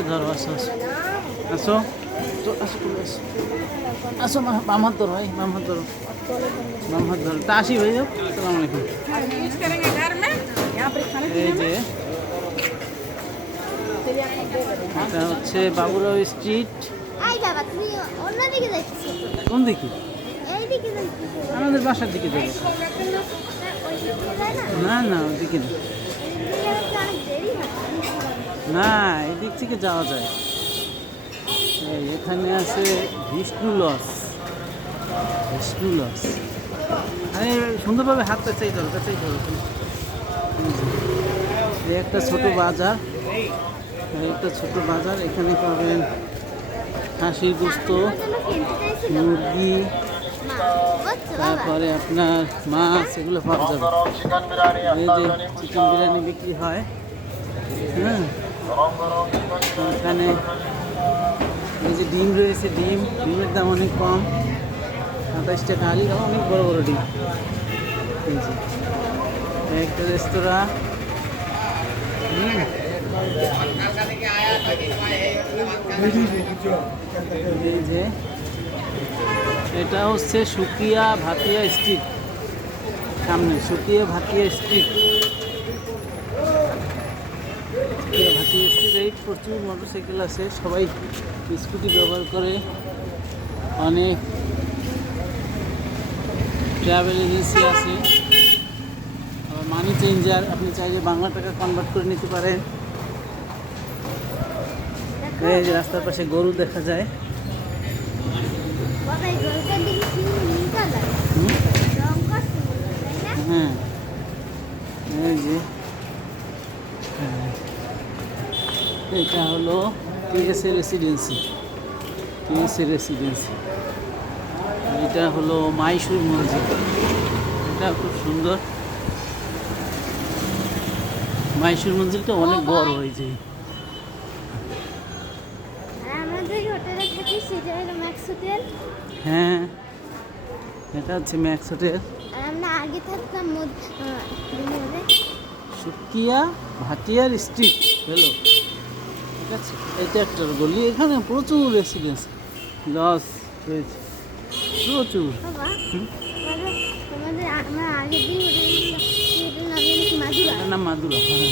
ভাইকে ধরো, আসো আসো আসো তো, আসো চলে আসো, আসো বাম হাত ধরো, ভাই বাম হাত ধরো, বাম হাত ধরো। তা আসি ভাই, আসসালামু আলাইকুম। এই যে এটা হচ্ছে বাবুরাও স্ট্রিট। কোন দিকে? আমাদের বাসার দিকে যাবো। না না ওদিকে না, না এদিক থেকে যাওয়া যায়। এই এখানে আছে বিষ্ণু লস, বিষ্ণু লস। আরে সুন্দরভাবে হাত পেঁচাই ধরো, পেঁচাই ধরো। এই একটা ছোট বাজার, এই একটা ছোট বাজার। এখানে পাবেন হাঁসির গোস্ত, মুরগি, তারপরে আপনার মাছ, এগুলো পাওয়া যাবে। এই যে চিকেন বিরিয়ানি বিক্রি হয়, হ্যাঁ। এখানে এই যে ডিম রয়েছে, ডিমের দাম অনেক কম, 27 টাকা আলি, অনেক বড় বড় ডিম। এই যে একটা রেস্তোরাঁ, এই যে এটা হচ্ছে সুকিয়া ভাতিয়া স্ট্রিট, সামনে সুকিয়া ভাতিয়া স্ট্রিট, সুকিয়া ভাতিয়া স্ট্রিট। এই প্রচুর মোটরসাইকেল আছে, সবাই স্কুটি ব্যবহার করে। অনেক ট্রাভেল এজেন্সি আছে, আবার মানি চেঞ্জার, আপনি চাইলে বাংলা টাকা কনভার্ট করে নিতে পারেন। এই যে রাস্তার পাশে গরু দেখা যায়। হ্যাঁ এই যে এটা হলো টিএসএ রেসিডেন্সি, টিএসএ রেসিডেন্সি। এটা হলো মাইশুর মসজিদ, এটা খুব সুন্দর। মাইশুর মসজিদটা অনেক বড় হয়েছে। হ্যাঁ এটা হচ্ছে ম্যাক্স হোটেল। আমরা আগে থাকতাম সুকিয়া ভাটিয়ার স্ট্রিট হলো, ঠিক আছে। এটা একটা গলি, এখানে প্রচুর রেসিডেন্স লস রয়েছে, প্রচুর। নাম মাদুরা, হ্যাঁ।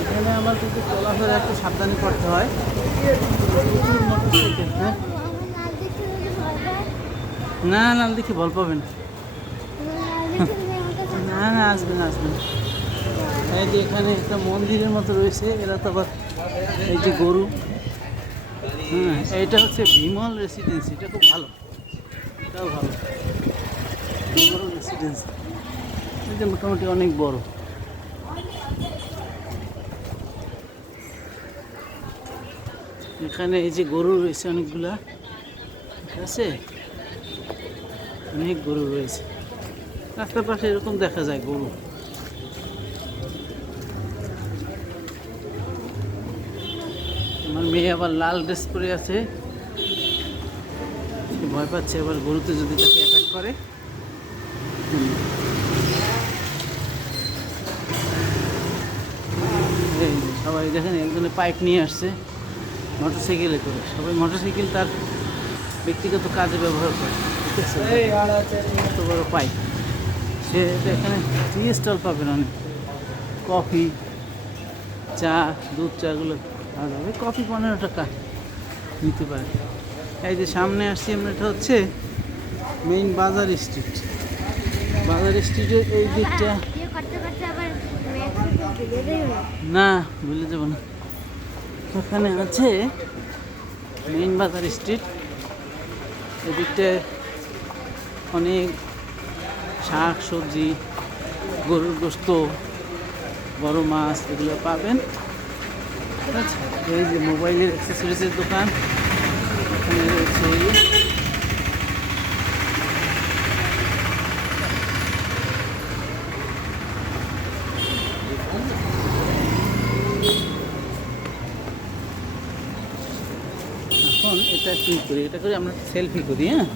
এখানে আমার কিন্তু চলাফেরা একটু সাবধানে করতে হয়, প্রচুর মোটরসাইকেল। হ্যাঁ না লাল দেখি বল পাবেন, না না আসবেন আসবেন। এই যে এখানে একটা মন্দিরের মতো রয়েছে, এরা তো আবার এই যে গরু। হ্যাঁ এইটা হচ্ছে বিমল রেসিডেন্সি, এটা খুব ভালো, এটাও ভালো, বিমল রেসিডেন্সি। এটা মোটামুটি অনেক বড়। এখানে এই যে গরু রয়েছে অনেকগুলা, ঠিক আছে, অনেক গরু রয়েছে রাস্তার পাশে, এরকম দেখা যায় গরু। আমার মেয়ে আবার লাল ড্রেস পরে আছে, ভয় পাচ্ছে আবার গরুতে যদি তাকে অ্যাটাক করে। এই সবাই দেখেন, একজনে পাইপ নিয়ে আসছে মোটরসাইকেলে করে, সবাই মোটরসাইকেল তার ব্যক্তিগত কাজে ব্যবহার করে, ঠিক আছে। এত বড় পাইপ, সে এখানে টি স্টল পাবেন, অনেক কফি, চা, দুধ চাগুলো পাওয়া যাবে। কফি 15 টাকা নিতে পারে। এই যে সামনে আসছি আমরা, এটা হচ্ছে মেইন বাজার স্ট্রিট। বাজার স্ট্রিটের এই দিকটা, না ভুলে যাব না, ওখানে আছে মেইন বাজার স্ট্রিট। এদিকটা অনেক শাক সবজি, গরুর গোস্ত, বড় মাছ, এগুলো পাবেন, ঠিক আছে। এই যে মোবাইলের অ্যাক্সেসরিজের দোকান, এখানে রয়েছে এখন এটা কি করি, এটা করে আমরা সেলফি করি, হ্যাঁ।